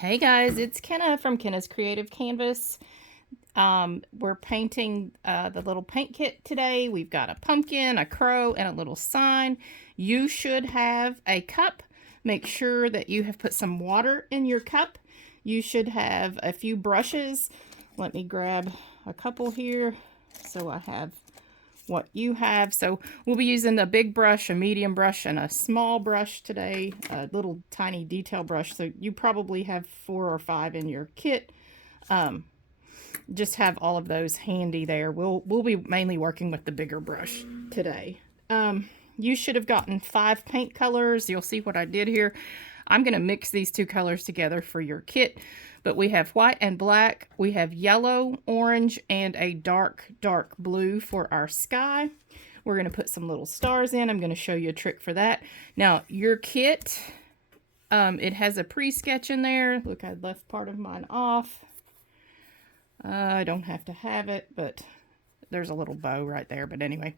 Hey guys, it's Kenna from Kenna's Creative Canvas. We're painting the little paint kit today. We've got a pumpkin, a crow, and a little sign. You should have a cup. Make sure that you have put some water in your cup. You should have a few brushes. Let me grab a couple here so I have what you have. So we'll be using a big brush, a medium brush, and a small brush today, a little tiny detail brush. So you probably have 4 or 5 in your kit. Just have all of those handy there. We'll be mainly working with the bigger brush today. You should have gotten 5 paint colors. You'll see what I did here. I'm going to mix these 2 colors together for your kit. But we have white and black. We have yellow, orange, and a dark blue for our sky. We're going to put some little stars in. I'm going to show you a trick for that. Now, your kit, it has a pre-sketch in there. Look, I left part of mine off. I don't have to have it, but there's a little bow right there. But anyway,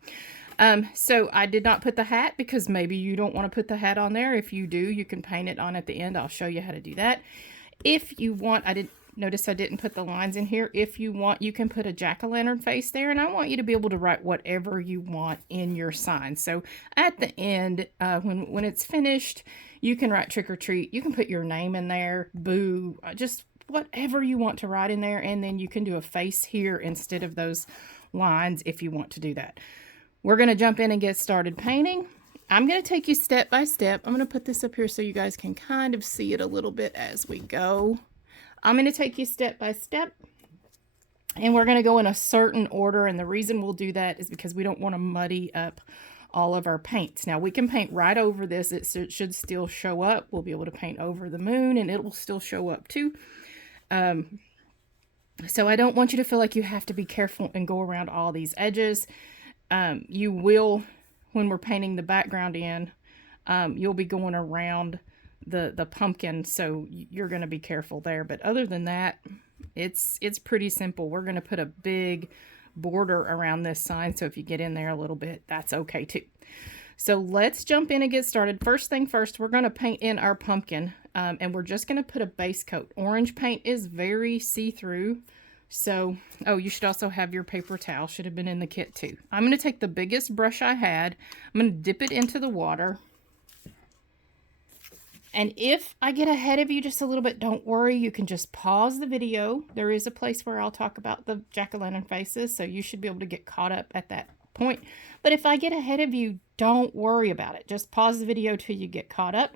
so I did not put the hat because maybe you don't want to put the hat on there. If you do, you can paint it on at the end. I'll show you how to do that. If you want, I didn't put the lines in here. If you want, you can put a jack-o'-lantern face there, and I want you to be able to write whatever you want in your sign. So at the end, when it's finished, you can write trick or treat. You can put your name in there, boo, just whatever you want to write in there, and then you can do a face here instead of those lines if you want to do that. We're going to jump in and get started painting. I'm going to take you step by step. I'm going to put this up here so you guys can kind of see it a little bit as we go. I'm going to take you step by step, and we're going to go in a certain order, and the reason we'll do that is because we don't want to muddy up all of our paints. Now, we can paint right over this. It should still show up. We'll be able to paint over the moon, and it will still show up too. So I don't want you to feel like you have to be careful and go around all these edges. You will, when we're painting the background in, you'll be going around the pumpkin, so you're going to be careful there. But other than that, it's pretty simple. We're going to put a big border around this sign, so if you get in there a little bit, that's okay too. So let's jump in and get started. First thing first, we're going to paint in our pumpkin, and we're just going to put a base coat. Orange paint is very see-through. So, oh, you should also have your paper towel. Should have been in the kit too. I'm going to take the biggest brush I had. I'm going to dip it into the water. And if I get ahead of you just a little bit, don't worry. You can just pause the video. There is a place where I'll talk about the jack-o'-lantern faces, so you should be able to get caught up at that point. But if I get ahead of you, don't worry about it. Just pause the video till you get caught up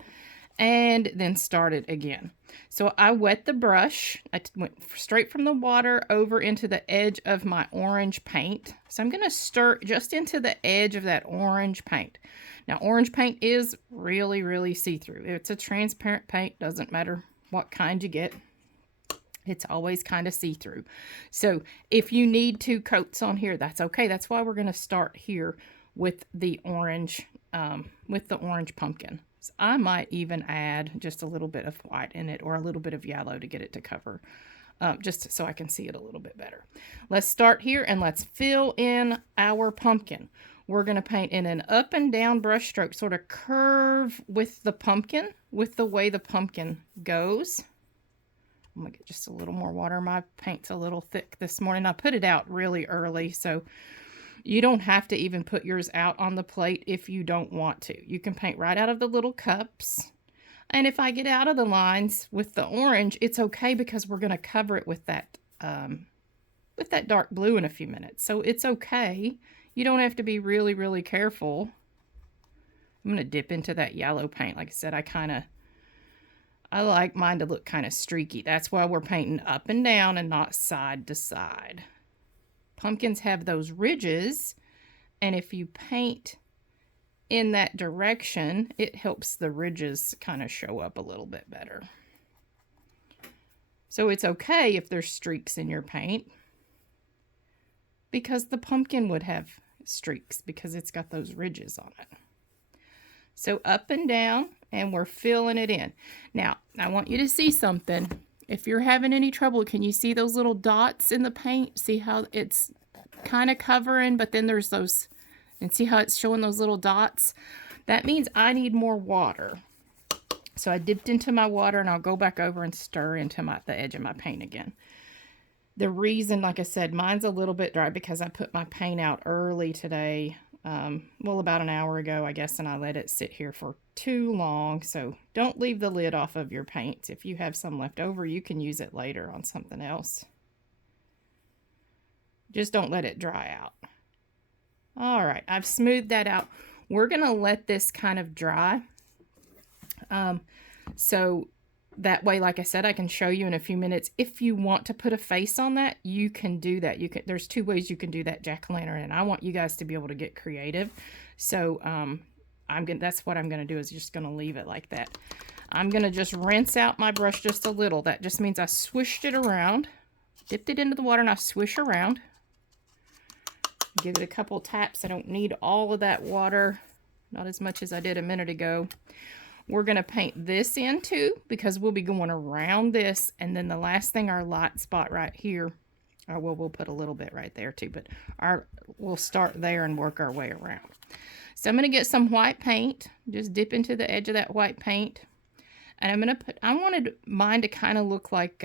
and then start it again. So I wet the brush. I went straight from the water over into the edge of my orange paint. So I'm going to stir just into the edge of that orange paint. Now, orange paint is really, really see-through. It's a transparent paint. Doesn't matter what kind you get. It's always kind of see-through. So if you need 2 coats on here, that's okay. That's why we're going to start here with the orange pumpkin. So I might even add just a little bit of white in it or a little bit of yellow to get it to cover, just so I can see it a little bit better. Let's start here and let's fill in our pumpkin. We're going to paint in an up and down brush stroke, sort of curve with the pumpkin, with the way the pumpkin goes. I'm going to get just a little more water. My paint's a little thick this morning. I put it out really early, so you don't have to even put yours out on the plate if you don't want to. You can paint right out of the little cups. And if I get out of the lines with the orange, it's okay because we're going to cover it with that dark blue in a few minutes. So it's okay. You don't have to be really, really careful. I'm going to dip into that yellow paint. Like I said, I like mine to look kind of streaky. That's why we're painting up and down and not side to side. Pumpkins have those ridges, and if you paint in that direction, it helps the ridges kind of show up a little bit better. So it's okay if there's streaks in your paint, because the pumpkin would have streaks because it's got those ridges on it. So up and down, and we're filling it in. Now, I want you to see something. If you're having any trouble, can you see those little dots in the paint? See how it's kind of covering, but then there's those, and see how it's showing those little dots? That means I need more water. So I dipped into my water, and I'll go back over and stir into the edge of my paint again. The reason, like I said, mine's a little bit dry because I put my paint out early today. Well, about an hour ago, I guess, and I let it sit here for too long. So don't leave the lid off of your paints. If you have some left over, you can use it later on something else. Just don't let it dry out. All right, I've smoothed that out. We're going to let this kind of dry. So that way, like I said, I can show you in a few minutes. If you want to put a face on that, you can do that. There's two ways you can do that jack-o'-lantern, and I want you guys to be able to get creative. So that's what I'm going to do, is just going to leave it like that. I'm going to just rinse out my brush just a little. That just means I swished it around, dipped it into the water, and I swish around. Give it a couple taps. I don't need all of that water, not as much as I did a minute ago. We're going to paint this in too, because we'll be going around this. And then the last thing, our light spot right here, well, we'll put a little bit right there too, but we'll start there and work our way around. So I'm going to get some white paint, just dip into the edge of that white paint. And I'm going to I wanted mine to kind of look like,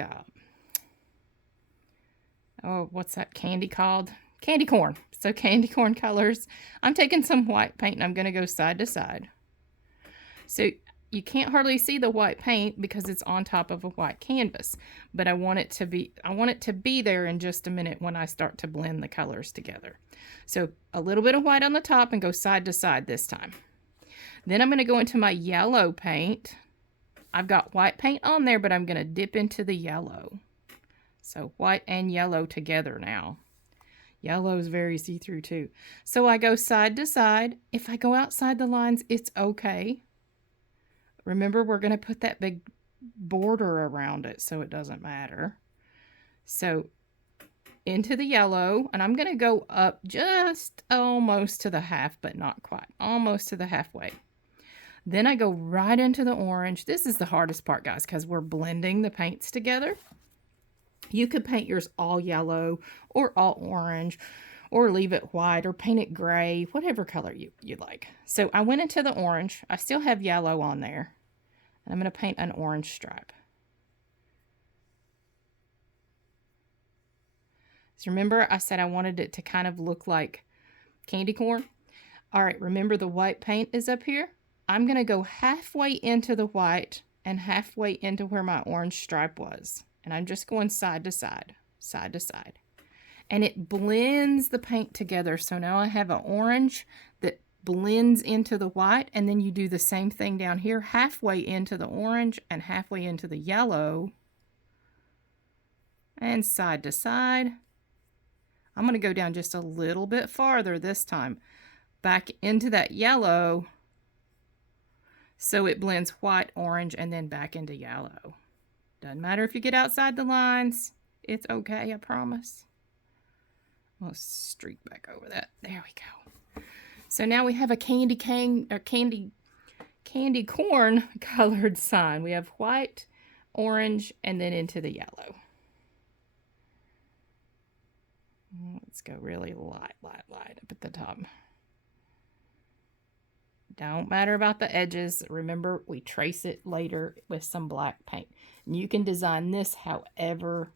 what's that candy called? Candy corn. So candy corn colors. I'm taking some white paint and I'm going to go side to side. So you can't hardly see the white paint because it's on top of a white canvas, but I want it to be there in just a minute when I start to blend the colors together. So a little bit of white on the top and go side to side this time. Then I'm going to go into my yellow paint. I've got white paint on there, but I'm going to dip into the yellow. So white and yellow together now. Yellow is very see-through too. So I go side to side. If I go outside the lines, it's okay. Remember, we're going to put that big border around it, so it doesn't matter. So into the yellow, and I'm going to go up just almost to the half, but not quite. Almost to the halfway. Then I go right into the orange. This is the hardest part, guys, because we're blending the paints together. You could paint yours all yellow or all orange, or leave it white, or paint it gray, whatever color you like. So I went into the orange. I still have yellow on there. And I'm going to paint an orange stripe. So remember, I said I wanted it to kind of look like candy corn. All right, remember the white paint is up here? I'm going to go halfway into the white and halfway into where my orange stripe was. And I'm just going side to side, side to side. And it blends the paint together. So now I have an orange that blends into the white, and then you do the same thing down here, halfway into the orange and halfway into the yellow. And side to side. I'm going to go down just a little bit farther this time, back into that yellow, so it blends white, orange, and then back into yellow. Doesn't matter if you get outside the lines. It's okay, I promise. I'll streak back over that. There we go. So now we have a candy corn colored sign. We have white, orange, and then into the yellow. Let's go really light up at the top. Don't matter about the edges. Remember, we trace it later with some black paint. And you can design this however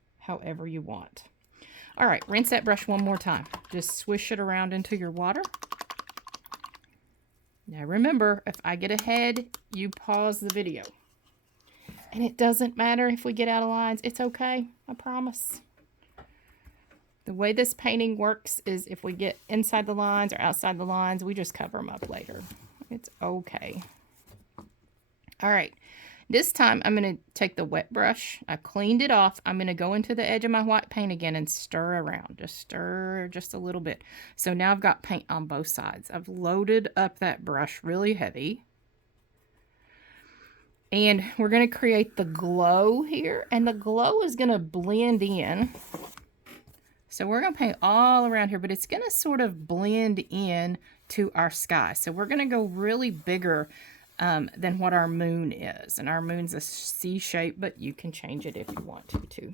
you want. All right, rinse that brush one more time. Just swish it around into your water. Now remember, if I get ahead, you pause the video. And it doesn't matter if we get out of lines. It's okay, I promise. The way this painting works is if we get inside the lines or outside the lines, we just cover them up later. It's okay. All right. This time I'm going to take the wet brush. I cleaned it off. I'm going to go into the edge of my white paint again and stir around. Just stir just a little bit. So now I've got paint on both sides. I've loaded up that brush really heavy. And we're going to create the glow here. And the glow is going to blend in. So we're going to paint all around here, but it's going to sort of blend in to our sky. So we're going to go really bigger than what our moon is. And our moon's a C shape, but you can change it if you want to.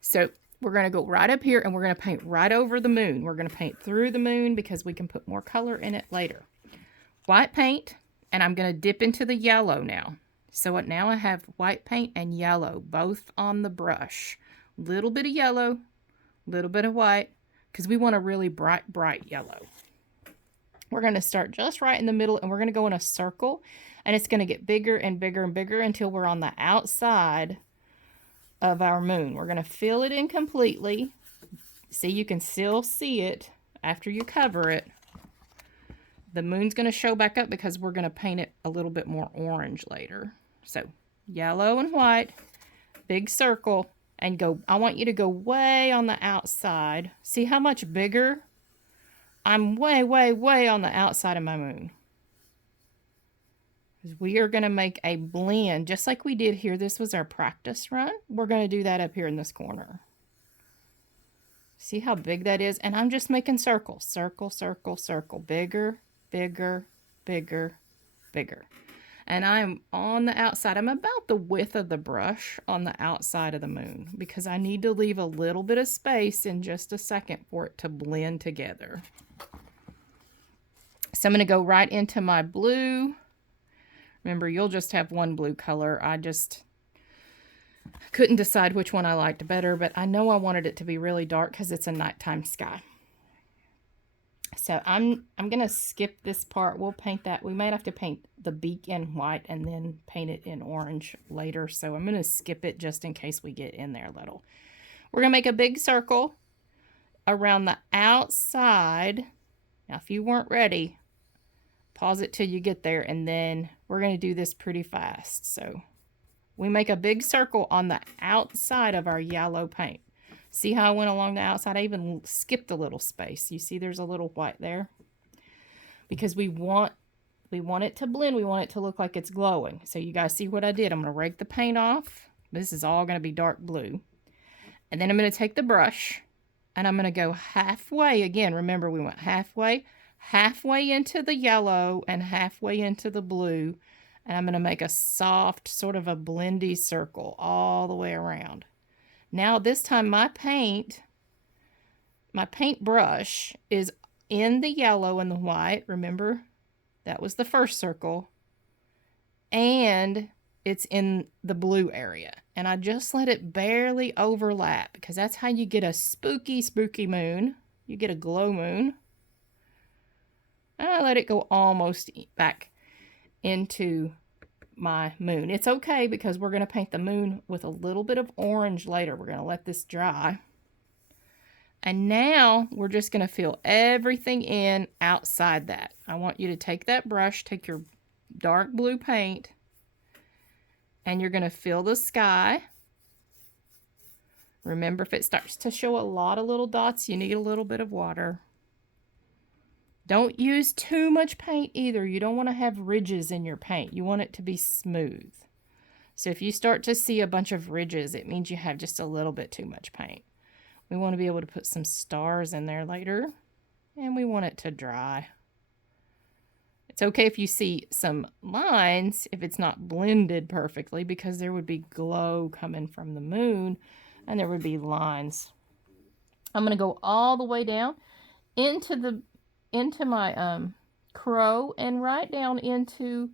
So we're going to go right up here and we're going to paint right over the moon. We're going to paint through the moon because we can put more color in it later. White paint, and I'm going to dip into the yellow now. So now I have white paint and yellow both on the brush. Little bit of yellow, little bit of white, because we want a really bright yellow. We're going to start just right in the middle, and we're going to go in a circle, and it's going to get bigger and bigger and bigger until we're on the outside of our moon. We're going to fill it in completely. See, you can still see it after you cover it. The moon's going to show back up because we're going to paint it a little bit more orange later. So yellow and white, big circle, and go. I want you to go way on the outside. See how much bigger? I'm way, way, way on the outside of my moon. We are going to make a blend just like we did here. This was our practice run. We're going to do that up here in this corner. See how big that is? And I'm just making circles. Circle, circle, circle. Bigger, bigger, bigger, bigger. And I'm on the outside. I'm about the width of the brush on the outside of the moon because I need to leave a little bit of space in just a second for it to blend together. So I'm going to go right into my blue. Remember, you'll just have one blue color. I just couldn't decide which one I liked better, but I know I wanted it to be really dark because it's a nighttime sky. So I'm going to skip this part. We'll paint that. We might have to paint the beak in white and then paint it in orange later. So I'm going to skip it just in case we get in there a little. We're going to make a big circle around the outside. Now, if you weren't ready, pause it till you get there, and then we're going to do this pretty fast. So we make a big circle on the outside of our yellow paint. See how I went along the outside? I even skipped a little space. You see there's a little white there? Because we want it to blend. We want it to look like it's glowing. So you guys see what I did? I'm going to rake the paint off. This is all going to be dark blue. And then I'm going to take the brush, and I'm going to go halfway. Again, remember we went halfway into the yellow and halfway into the blue. And I'm going to make a soft, sort of a blendy circle all the way around. Now this time my paint brush is in the yellow and the white. Remember, that was the first circle. And it's in the blue area. And I just let it barely overlap because that's how you get a spooky, spooky moon. You get a glow moon. And I let it go almost back into my moon. It's okay because we're going to paint the moon with a little bit of orange later. We're going to let this dry. And now we're just going to fill everything in outside that. I want you to take that brush, take your dark blue paint, and you're going to fill the sky. Remember, if it starts to show a lot of little dots, you need a little bit of water. Don't use too much paint either. You don't want to have ridges in your paint. You want it to be smooth. So if you start to see a bunch of ridges, it means you have just a little bit too much paint. We want to be able to put some stars in there later, and we want it to dry. It's okay if you see some lines if it's not blended perfectly because there would be glow coming from the moon and there would be lines. I'm going to go all the way down into my crow and right down into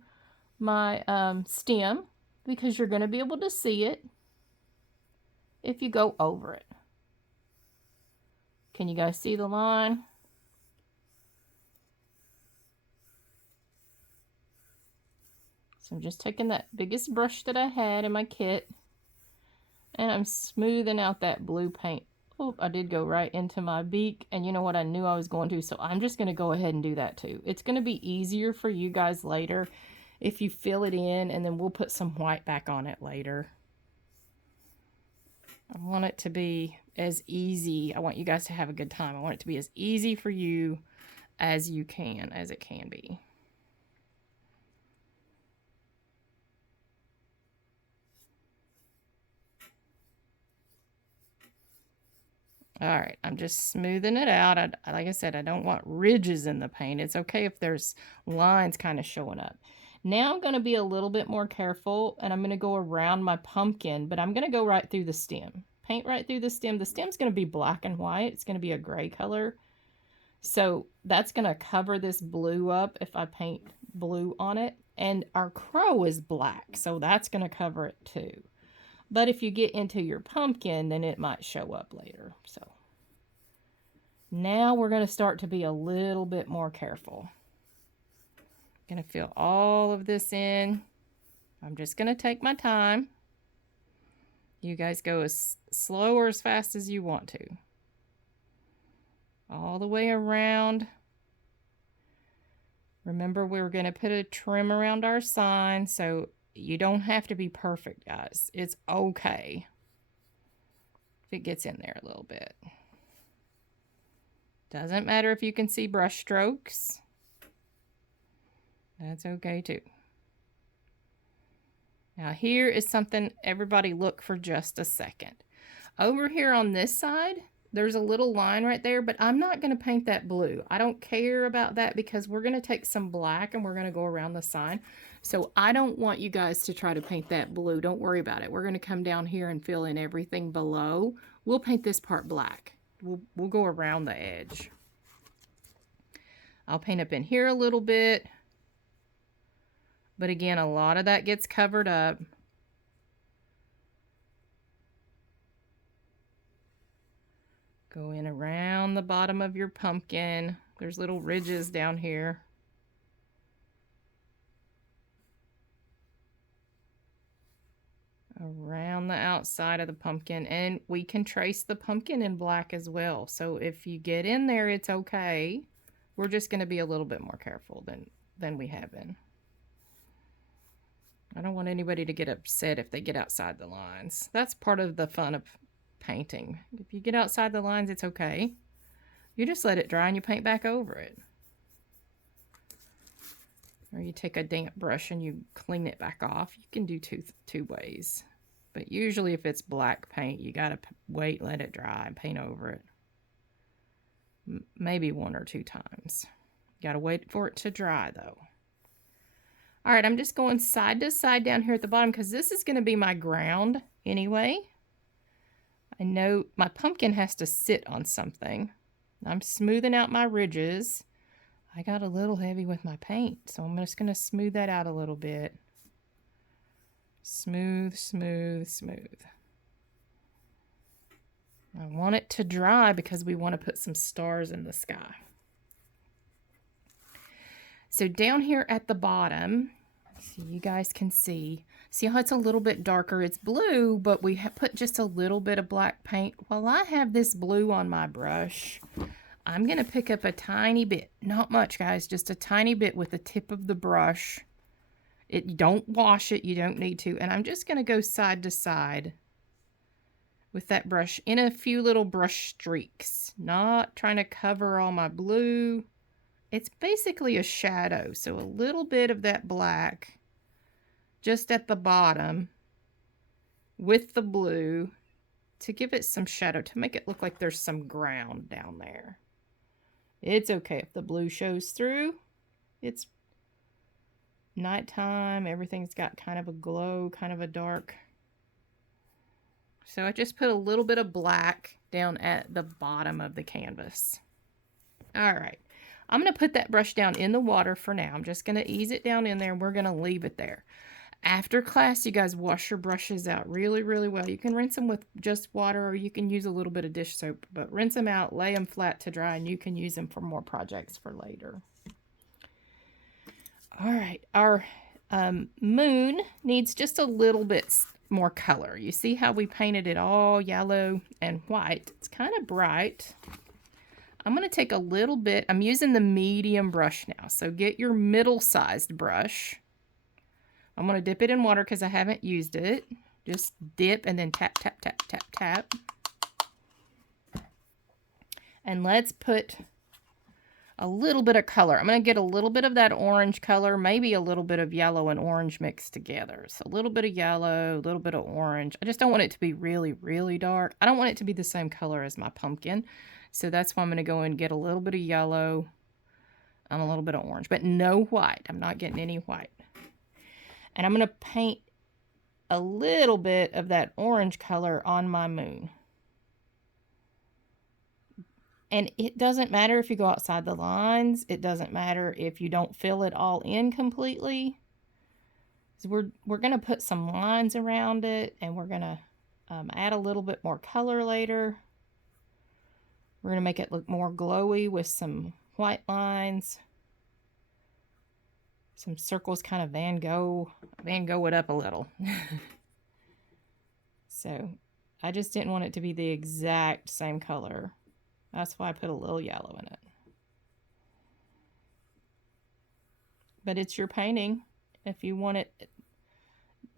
my stem because you're going to be able to see it if you go over it. Can you guys see the line? So I'm just taking that biggest brush that I had in my kit and I'm smoothing out that blue paint. Oh, I did go right into my beak, and you know what? I knew I was going to, so I'm just going to go ahead and do that too. It's going to be easier for you guys later if you fill it in, and then we'll put some white back on it later. I want it to be as easy. I want you guys to have a good time. I want it to be as easy for you as it can be. All right, I'm just smoothing it out. Like I said, I don't want ridges in the paint. It's okay if there's lines kind of showing up. Now I'm going to be a little bit more careful, and I'm going to go around my pumpkin, but I'm going to go right through the stem. Paint right through the stem. The stem's going to be black and white. It's going to be a gray color. So that's going to cover this blue up if I paint blue on it. And our crow is black, so that's going to cover it too. But if you get into your pumpkin, then it might show up later. So now we're going to start to be a little bit more careful. Going to fill all of this in. I'm just going to take my time. You guys go as slow or as fast as you want to. All the way around. Remember, we're going to put a trim around our sign, so you don't have to be perfect, guys. It's okay if it gets in there a little bit. Doesn't matter if you can see brush strokes. That's okay too. Now here is something, everybody look for just a second. Over here on this side, there's a little line right there, but I'm not going to paint that blue. I don't care about that because we're going to take some black and we're going to go around the sign. So I don't want you guys to try to paint that blue. Don't worry about it. We're going to come down here and fill in everything below. We'll paint this part black. We'll go around the edge. I'll paint up in here a little bit. But again, a lot of that gets covered up. Go in around the bottom of your pumpkin. There's little ridges down here. Around the outside of the pumpkin. And we can trace the pumpkin in black as well. So if you get in there, it's okay. We're just going to be a little bit more careful than we have been. I don't want anybody to get upset if they get outside the lines. That's part of the fun of painting. If you get outside the lines, it's okay. You just let it dry and you paint back over it. Or you take a damp brush and you clean it back off. You can do two ways. But usually if it's black paint, you got to wait, let it dry, and paint over it. Maybe 1 or 2 times. You got to wait for it to dry though. All right, I'm just going side to side down here at the bottom because this is going to be my ground anyway. I know my pumpkin has to sit on something. I'm smoothing out my ridges. I got a little heavy with my paint, so I'm just going to smooth that out a little bit. Smooth, smooth, smooth. I want it to dry because we want to put some stars in the sky. So down here at the bottom, so you guys can see how it's a little bit darker. It's blue, but we have put just a little bit of black paint. While I have this blue on my brush, I'm going to pick up a tiny bit, not much guys, just a tiny bit with the tip of the brush. Don't wash it, you don't need to. And I'm just going to go side to side with that brush in a few little brush streaks, not trying to cover all my blue. It's basically a shadow, so a little bit of that black just at the bottom with the blue to give it some shadow, to make it look like there's some ground down there. It's okay if the blue shows through. It's nighttime, everything's got kind of a glow, kind of a dark. So I just put a little bit of black down at the bottom of the canvas. All right. I'm going to put that brush down in the water for now. I'm just going to ease it down in there and we're going to leave it there. After class, you guys wash your brushes out really, really well. You can rinse them with just water or you can use a little bit of dish soap, but rinse them out, lay them flat to dry, and you can use them for more projects for later. All right, our moon needs just a little bit more color. You see how we painted it all yellow and white? It's kind of bright. I'm going to take a little bit. I'm using the medium brush now. So get your middle-sized brush. I'm going to dip it in water because I haven't used it. Just dip and then tap, tap, tap, tap, tap. And let's put a little bit of color. I'm going to get a little bit of that orange color, maybe a little bit of yellow and orange mixed together. So a little bit of yellow, a little bit of orange. I just don't want it to be really, really dark. I don't want it to be the same color as my pumpkin. So that's why I'm going to go and get a little bit of yellow and a little bit of orange, but no white. I'm not getting any white. And I'm going to paint a little bit of that orange color on my moon. And it doesn't matter if you go outside the lines. It doesn't matter if you don't fill it all in completely. So we're going to put some lines around it, and we're going to add a little bit more color later. We're going to make it look more glowy with some white lines. Some circles, kind of Van Gogh it up a little. So I just didn't want it to be the exact same color. That's why I put a little yellow in it. But it's your painting. If you want it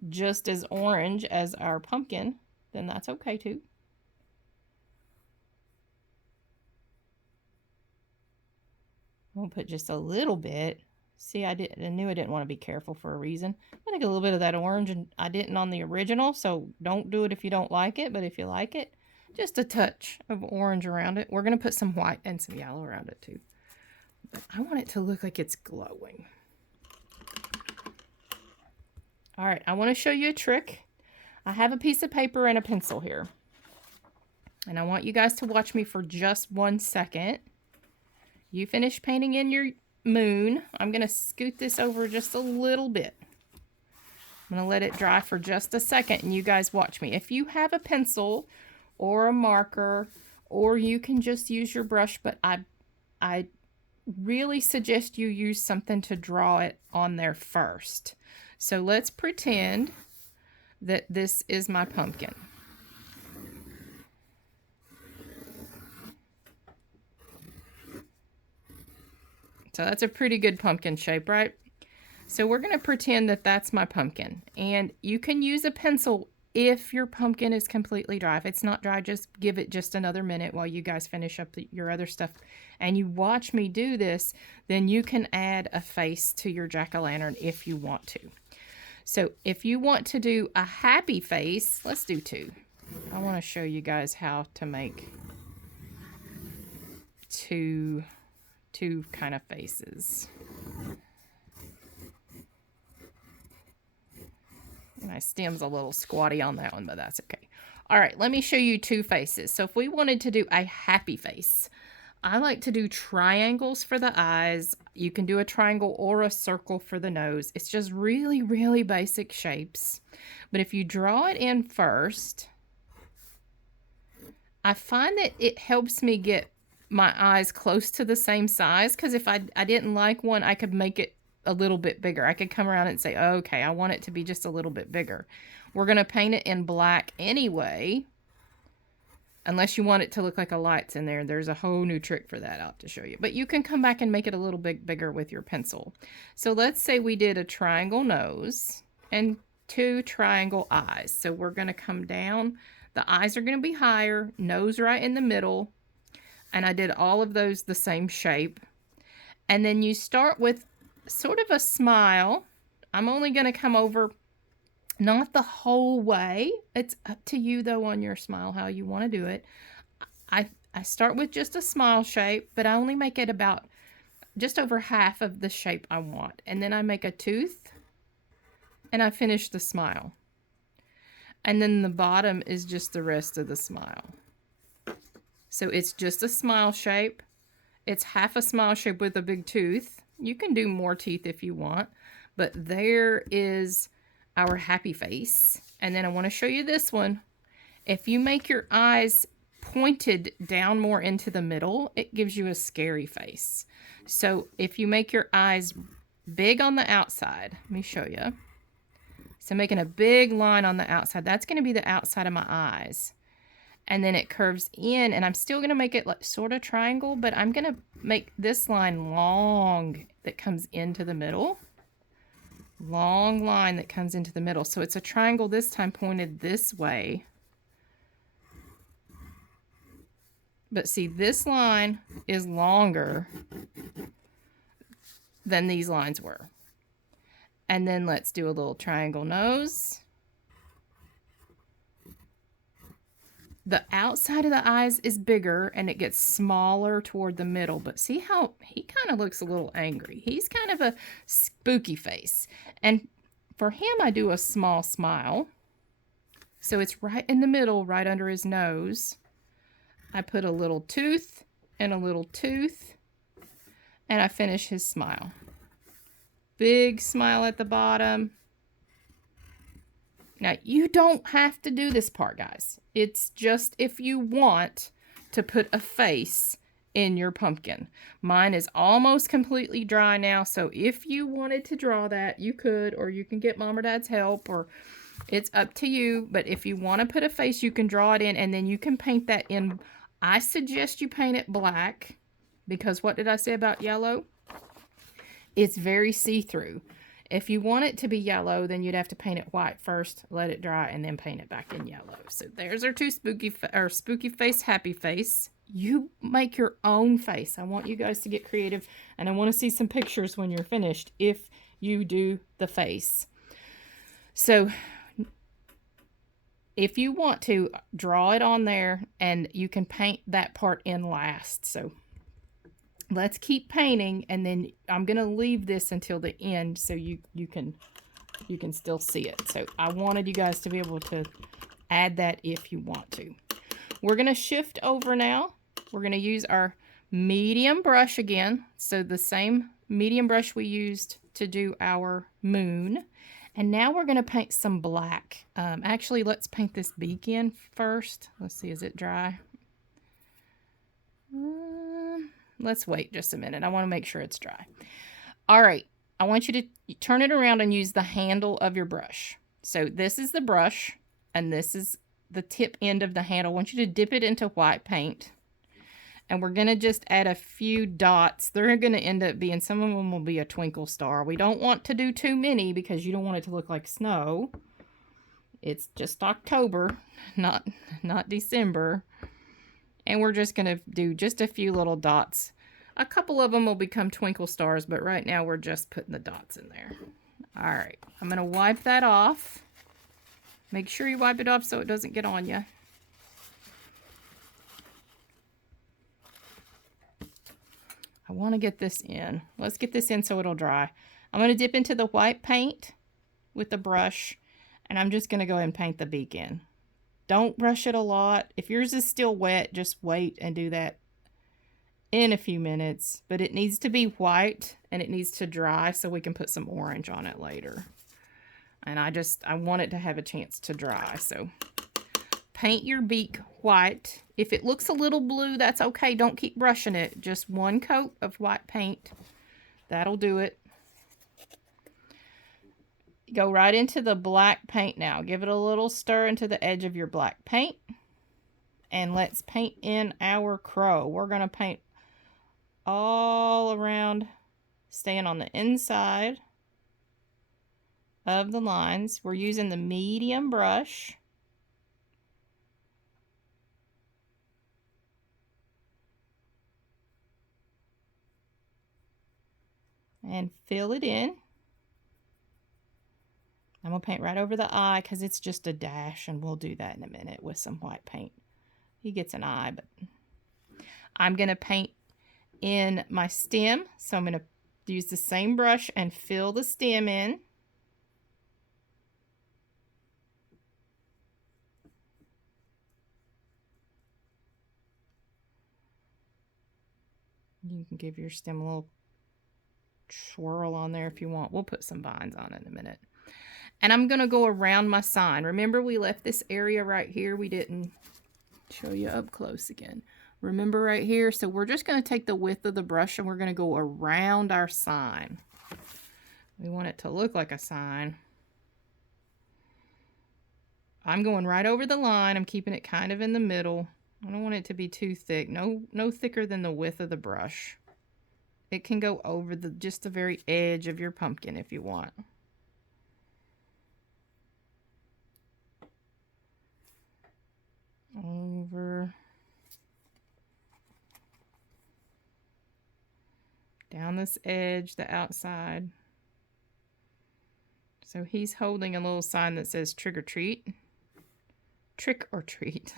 just as orange as our pumpkin, then that's okay too. We'll put just a little bit. See, I knew I didn't want to be careful for a reason. I think a little bit of that orange, and I didn't on the original, so don't do it if you don't like it, but if you like it, just a touch of orange around it. We're going to put some white and some yellow around it too. But I want it to look like it's glowing. All right, I want to show you a trick. I have a piece of paper and a pencil here. And I want you guys to watch me for just 1 second. You finish painting in your moon. I'm going to scoot this over just a little bit. I'm going to let it dry for just a second, and you guys watch me. If you have a pencil or a marker, or you can just use your brush, but I really suggest you use something to draw it on there first. So let's pretend that this is my pumpkin. So that's a pretty good pumpkin shape, right? So we're going to pretend that that's my pumpkin. And you can use a pencil if your pumpkin is completely dry. If it's not dry, just give it just another minute while you guys finish up your other stuff. And you watch me do this, then you can add a face to your jack-o'-lantern if you want to. So if you want to do a happy face, let's do 2. I want to show you guys how to make two kind of faces. My stem's a little squatty on that one, but that's okay. All right, let me show you 2 faces. So if we wanted to do a happy face, I like to do triangles for the eyes. You can do a triangle or a circle for the nose. It's just really, really basic shapes. But if you draw it in first, I find that it helps me get my eyes close to the same size, because if I didn't like one, I could make it a little bit bigger. I could come around and say, oh, okay, I want it to be just a little bit bigger. We're going to paint it in black anyway, unless you want it to look like a light's in there. There's a whole new trick for that I'll have to show you. But you can come back and make it a little bit bigger with your pencil. So let's say we did a triangle nose and 2 triangle eyes. So we're going to come down. The eyes are going to be higher, nose right in the middle. And I did all of those the same shape. And then you start with sort of a smile. I'm only going to come over, not the whole way. It's up to you, though, on your smile, how you want to do it. I start with just a smile shape, but I only make it about just over half of the shape I want. And then I make a tooth, and I finish the smile. And then the bottom is just the rest of the smile. So it's just a smile shape. It's half a smile shape with a big tooth. You can do more teeth if you want, but there is our happy face. And then I want to show you this one. If you make your eyes pointed down more into the middle, it gives you a scary face. So if you make your eyes big on the outside, let me show you. So making a big line on the outside, that's going to be the outside of my eyes. And then it curves in, and I'm still going to make it like sort of triangle, but I'm going to make this line long that comes into the middle. Long line that comes into the middle. So it's a triangle this time pointed this way. But see, this line is longer than these lines were. And then let's do a little triangle nose. The outside of the eyes is bigger and it gets smaller toward the middle. But see how he kind of looks a little angry. He's kind of a spooky face. And for him, I do a small smile. So it's right in the middle, right under his nose. I put a little tooth and a little tooth. And I finish his smile. Big smile at the bottom. Now, you don't have to do this part, guys. It's just if you want to put a face in your pumpkin. Mine is almost completely dry now, so if you wanted to draw that, you could, or you can get Mom or Dad's help, or it's up to you. But if you want to put a face, you can draw it in, and then you can paint that in. I suggest you paint it black, because what did I say about yellow? It's very see-through. If you want it to be yellow, then you'd have to paint it white first, let it dry, and then paint it back in yellow. So there's our two spooky face, happy face. You make your own face. I want you guys to get creative, and I want to see some pictures when you're finished if you do the face. So if you want to, draw it on there, and you can paint that part in last. So let's keep painting, and then I'm going to leave this until the end so you can still see it. So I wanted you guys to be able to add that if you want to. We're going to shift over now. We're going to use our medium brush again. So the same medium brush we used to do our moon. And now we're going to paint some black. Actually, let's paint this beak in first. Let's see, is it dry? Let's wait just a minute. I want to make sure it's dry. All right. I want you to turn it around and use the handle of your brush. So this is the brush, and this is the tip end of the handle. I want you to dip it into white paint. And we're going to just add a few dots. They're going to end up being, some of them will be a twinkle star. We don't want to do too many because you don't want it to look like snow. It's just October, not December. And we're just going to do just a few little dots. A couple of them will become twinkle stars, but right now we're just putting the dots in there. All right, I'm going to wipe that off. Make sure you wipe it off so it doesn't get on you. I want to get this in. Let's get this in so it'll dry. I'm going to dip into the white paint with the brush, and I'm just going to go ahead and paint the beak in. Don't brush it a lot. If yours is still wet, just wait and do that in a few minutes. But it needs to be white and it needs to dry so we can put some orange on it later. And I want it to have a chance to dry. So paint your beak white. If it looks a little blue, that's okay. Don't keep brushing it. Just one coat of white paint. That'll do it. Go right into the black paint now. Give it a little stir into the edge of your black paint. And let's paint in our crow. We're going to paint all around, staying on the inside of the lines. We're using the medium brush. And fill it in. I'm going to paint right over the eye because it's just a dash, and we'll do that in a minute with some white paint. He gets an eye, but I'm going to paint in my stem. So I'm going to use the same brush and fill the stem in. You can give your stem a little swirl on there if you want. We'll put some vines on it in a minute. And I'm going to go around my sign. Remember, we left this area right here. We didn't show you up close again. Remember right here? So we're just going to take the width of the brush and we're going to go around our sign. We want it to look like a sign. I'm going right over the line. I'm keeping it kind of in the middle. I don't want it to be too thick. No thicker than the width of the brush. It can go over just the very edge of your pumpkin if you want. Over. Down this edge, the outside. So he's holding a little sign that says trick or treat. Trick or treat.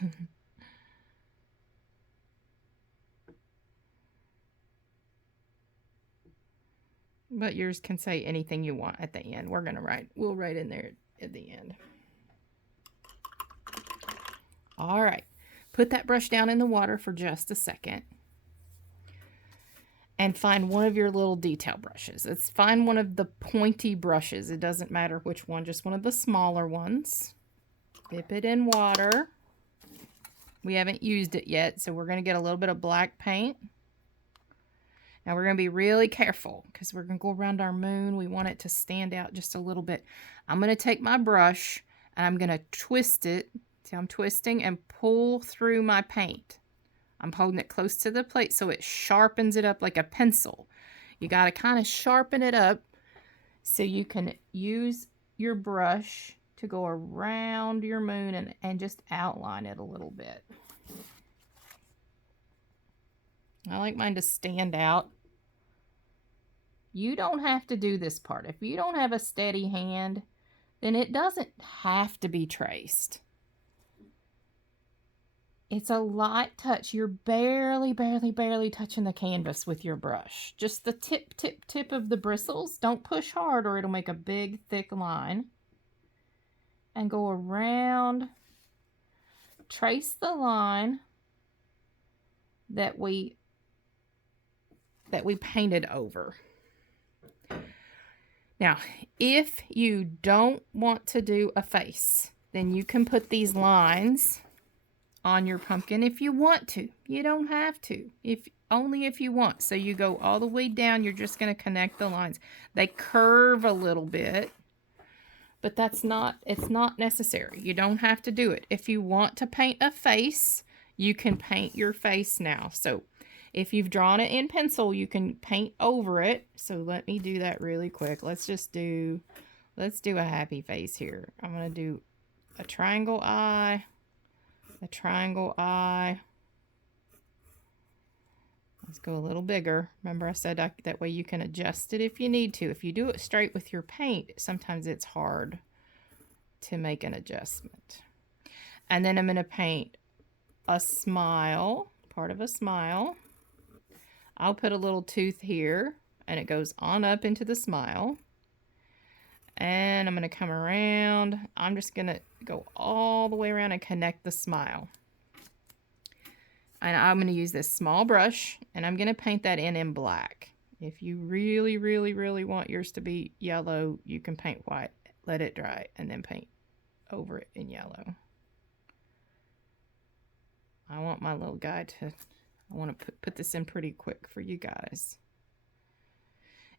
But yours can say anything you want at the end. We'll write in there at the end. All right. Put that brush down in the water for just a second. and find one of your little detail brushes. Let's find one of the pointy brushes. It doesn't matter which one, just one of the smaller ones. Dip it in water. We haven't used it yet, so we're going to get a little bit of black paint. Now we're going to be really careful because we're going to go around our moon. We want it to stand out just a little bit. I'm going to take my brush and I'm going to twist it. See, I'm twisting and pull through my paint. I'm holding it close to the plate so it sharpens it up like a pencil. You got to kind of sharpen it up so you can use your brush to go around your moon and just outline it a little bit. I like mine to stand out. You don't have to do this part. If you don't have a steady hand, then it doesn't have to be traced. It's a light touch. You're barely touching the canvas with your brush. Just the tip of the bristles. Don't push hard or it'll make a big, thick line. And go around. Trace the line that we painted over. Now, if you don't want to do a face, then you can put these lines on your pumpkin if you want to. You don't have to, only if you want. So you go all the way down, you're just going to connect the lines. They curve a little bit, but it's not necessary. You don't have to do it. If you want to paint a face, you can paint your face now. So if you've drawn it in pencil, you can paint over it. So let me do that really quick. Let's do a happy face here. I'm going to do a triangle eye, a triangle eye. Let's go a little bigger. Remember I said that way you can adjust it if you need to. If you do it straight with your paint, sometimes it's hard to make an adjustment. And then I'm going to paint a smile, part of a smile. I'll put a little tooth here, and it goes on up into the smile. And I'm going to come around. I'm just going to go all the way around and connect the smile. And I'm going to use this small brush, and I'm going to paint that in black. If you really want yours to be yellow, you can paint white. Let it dry, and then paint over it in yellow. I want my little guy to... I want to put this in pretty quick for you guys.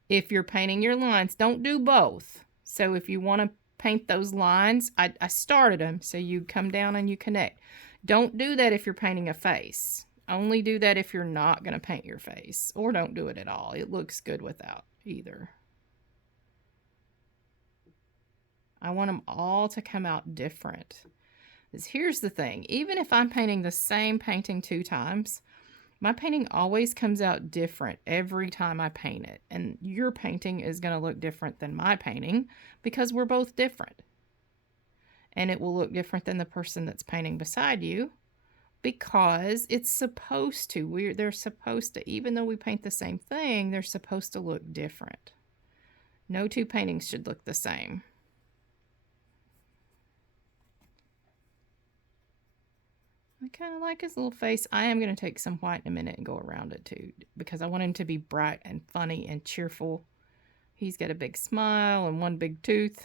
If you're painting your lines, don't do both. So if you want to paint those lines, I started them, so you come down and you connect. Don't do that if you're painting a face. Only do that if you're not going to paint your face. Or don't do it at all. It looks good without either. I want them all to come out different. Because here's the thing. Even if I'm painting the same painting 2 times... my painting always comes out different every time I paint it. And your painting is going to look different than my painting because we're both different. And it will look different than the person that's painting beside you because it's supposed to. They're supposed to, even though we paint the same thing, they're supposed to look different. No 2 paintings should look the same. I kind of like his little face. I am going to take some white in a minute and go around it too because I want him to be bright and funny and cheerful. He's got a big smile and one big tooth.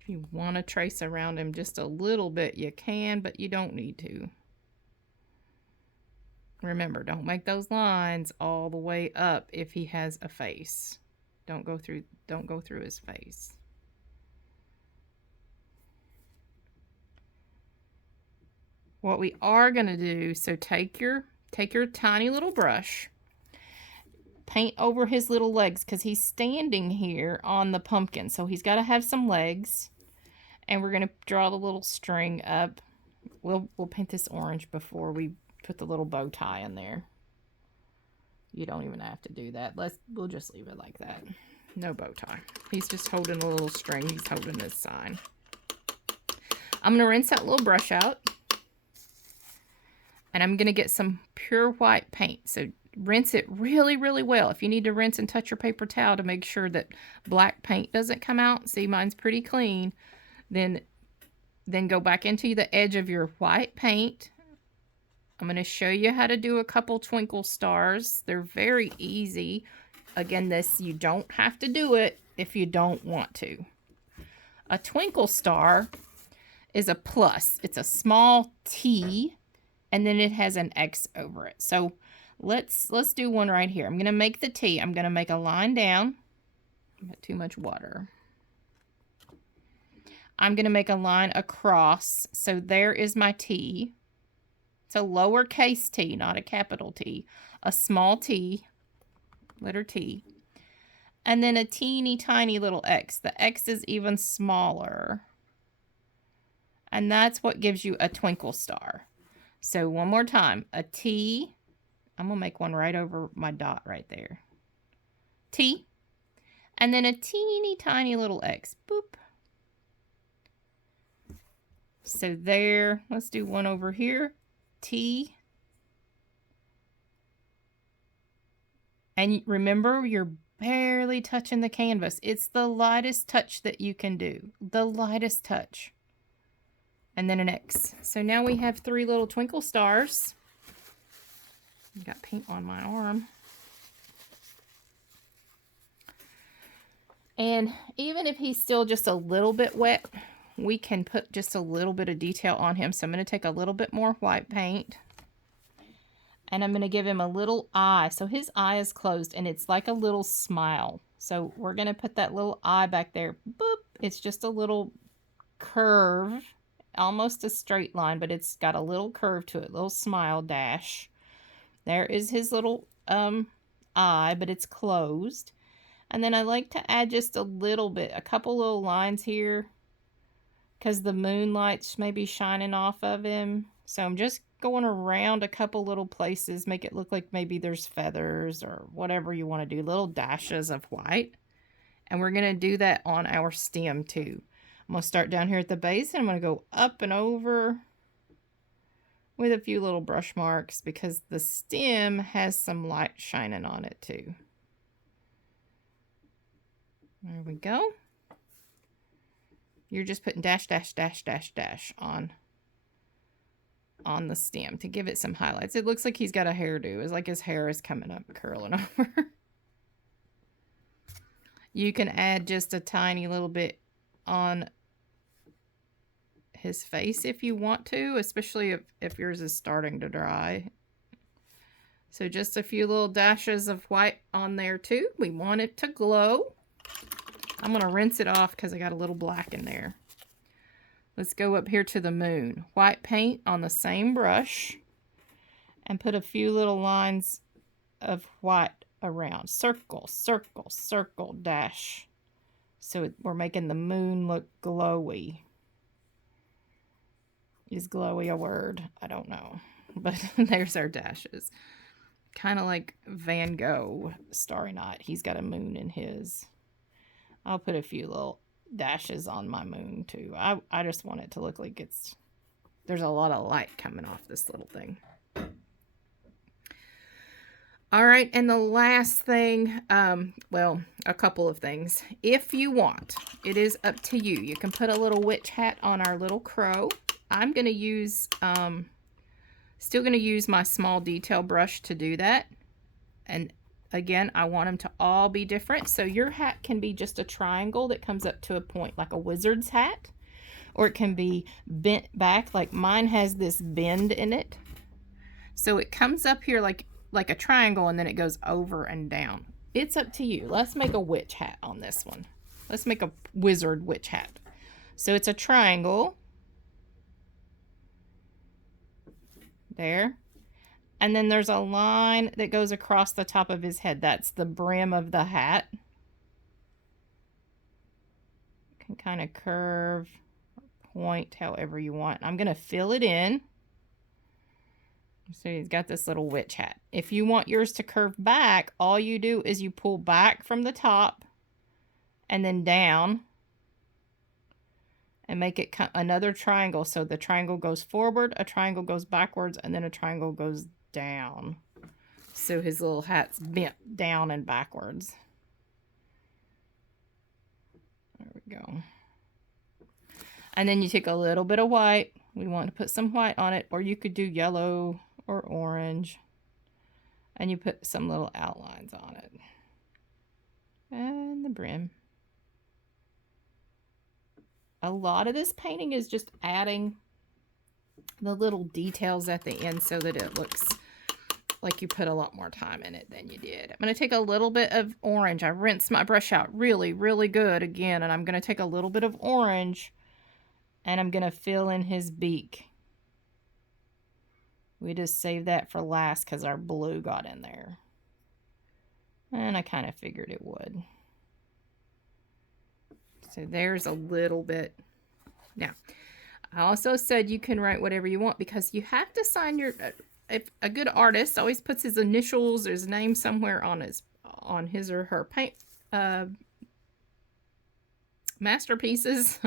If you want to trace around him just a little bit, you can, but you don't need to. Remember, don't make those lines all the way up if he has a face. Don't go through his face. What we are going to do, so take your tiny little brush, paint over his little legs because he's standing here on the pumpkin. So he's got to have some legs. And we're going to draw the little string up. We'll paint this orange before we put the little bow tie in there. You don't even have to do that. We'll just leave it like that. No bow tie. He's just holding a little string. He's holding this sign. I'm going to rinse that little brush out. And I'm going to get some pure white paint. So rinse it really, really well. If you need to rinse and touch your paper towel to make sure that black paint doesn't come out, see mine's pretty clean, then go back into the edge of your white paint. I'm going to show you how to do a couple twinkle stars. They're very easy. Again, this, you don't have to do it if you don't want to. A twinkle star is a plus. It's a small T, and then it has an X over it. So let's do one right here. I'm going to make the T. I'm going to make a line down. Got too much water. I'm going to make a line across. So there is my T. It's a lowercase t, not a capital T. A small t, letter T. And then a teeny tiny little X. The X is even smaller. And that's what gives you a twinkle star. So one more time. A T. I'm going to make one right over my dot right there. T. And then a teeny tiny little X. Boop. So there. Let's do one over here. T. And remember, you're barely touching the canvas. It's the lightest touch that you can do. The lightest touch. And then an X. So now we have 3 little twinkle stars. Got paint on my arm. And even if he's still just a little bit wet, we can put just a little bit of detail on him. So I'm going to take a little bit more white paint. And I'm going to give him a little eye. So his eye is closed and it's like a little smile. So we're going to put that little eye back there. Boop. It's just a little curve. Almost a straight line, but it's got a little curve to it. Little smile dash. There is his little eye, but it's closed. And then I like to add just a little bit. A couple little lines here. Because the moonlight's maybe shining off of him. So I'm just going around a couple little places. Make it look like maybe there's feathers or whatever you want to do. Little dashes of white. And we're going to do that on our stem too. I'm going to start down here at the base. And I'm going to go up and over with a few little brush marks. Because the stem has some light shining on it too. There we go. You're just putting dash, dash, dash, dash, dash on the stem to give it some highlights. It looks like he's got a hairdo. It's like his hair is coming up, curling over. You can add just a tiny little bit on his face if you want to, especially if yours is starting to dry. So just a few little dashes of white on there too. We want it to glow. I'm going to rinse it off because I got a little black in there. Let's go up here to the moon. White paint on the same brush. And put a few little lines of white around. Circle, circle, circle, dash. So we're making the moon look glowy. Is glowy a word? I don't know. But there's our dashes. Kind of like Van Gogh, Starry Night. He's got a moon in his. I'll put a few little dashes on my moon too. I just want it to look like there's a lot of light coming off this little thing. All right, and the last thing, well, a couple of things. If you want, it is up to you. You can put a little witch hat on our little crow. I'm going to use, still going to use my small detail brush to do that. And again, I want them to all be different. So your hat can be just a triangle that comes up to a point like a wizard's hat. Or it can be bent back like mine has this bend in it. So it comes up here like a triangle and then it goes over and down. It's up to you. Let's make a witch hat on this one. Let's make a wizard witch hat. So it's a triangle. There. And then there's a line that goes across the top of his head. That's the brim of the hat. You can kind of curve, point however you want. I'm going to fill it in. So he's got this little witch hat. If you want yours to curve back, all you do is you pull back from the top and then down and make it another triangle. So the triangle goes forward, a triangle goes backwards, and then a triangle goes down. So his little hat's bent down and backwards. There we go. And then you take a little bit of white. We want to put some white on it, or you could do yellow or orange. And you put some little outlines on it. And the brim. A lot of this painting is just adding the little details at the end so that it looks like you put a lot more time in it than you did. I'm going to take a little bit of orange. I rinsed my brush out really, really good again, and I'm going to take a little bit of orange and I'm going to fill in his beak. We just saved that for last because our blue got in there. And I kind of figured it would. So there's a little bit. Now, I also said you can write whatever you want because you have to sign your... If a good artist always puts his initials or his name somewhere on his or her paint masterpieces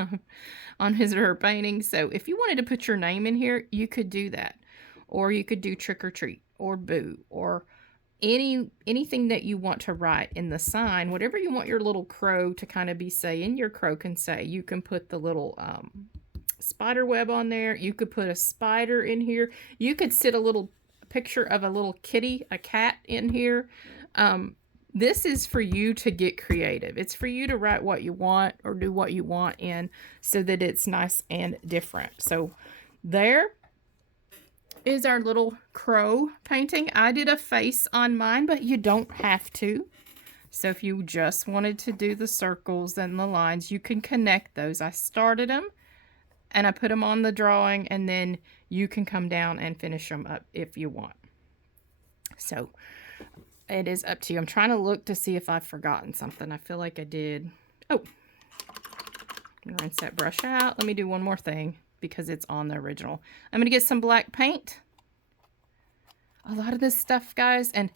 on his or her painting. So if you wanted to put your name in here, you could do that. Or you could do trick or treat or boo or anything that you want to write in the sign. Whatever you want your little crow to kind of be saying, your crow can say. You can put the little spider web on there. You could put a spider in here. You could sit a little picture of a little kitty, a cat in here. This is for you to get creative. It's for you to write what you want or do what you want in so that it's nice and different. So there is our little crow painting. I did a face on mine, but you don't have to. So if you just wanted to do the circles and the lines, you can connect those. I started them and I put them on the drawing, and then you can come down and finish them up if you want. So it is up to you. I'm trying to look to see if I've forgotten something. I feel like I did. Oh, I'm gonna rinse that brush out. Let me do one more thing because it's on the original. I'm gonna get some black paint. A lot of this stuff, guys, and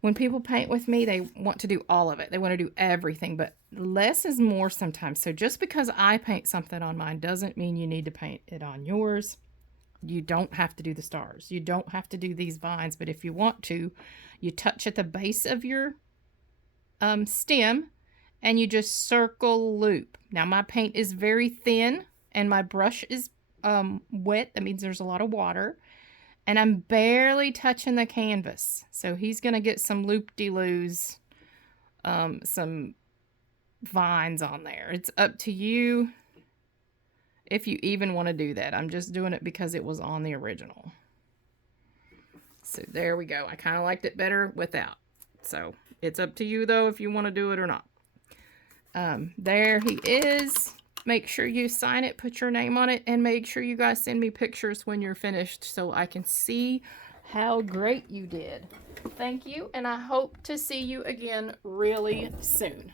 when people paint with me, they want to do all of it. They want to do everything, but less is more sometimes. So just because I paint something on mine doesn't mean you need to paint it on yours. You don't have to do the stars. You don't have to do these vines, but if you want to, you touch at the base of your stem and you just circle loop. Now my paint is very thin and my brush is wet. That means there's a lot of water. And I'm barely touching the canvas. So he's going to get some loop-de-loos, some vines on there. It's up to you if you even want to do that. I'm just doing it because it was on the original. So there we go. I kind of liked it better without. So it's up to you, though, if you want to do it or not. There he is. Make sure you sign it, put your name on it, and make sure you guys send me pictures when you're finished so I can see how great you did. Thank you, and I hope to see you again really soon.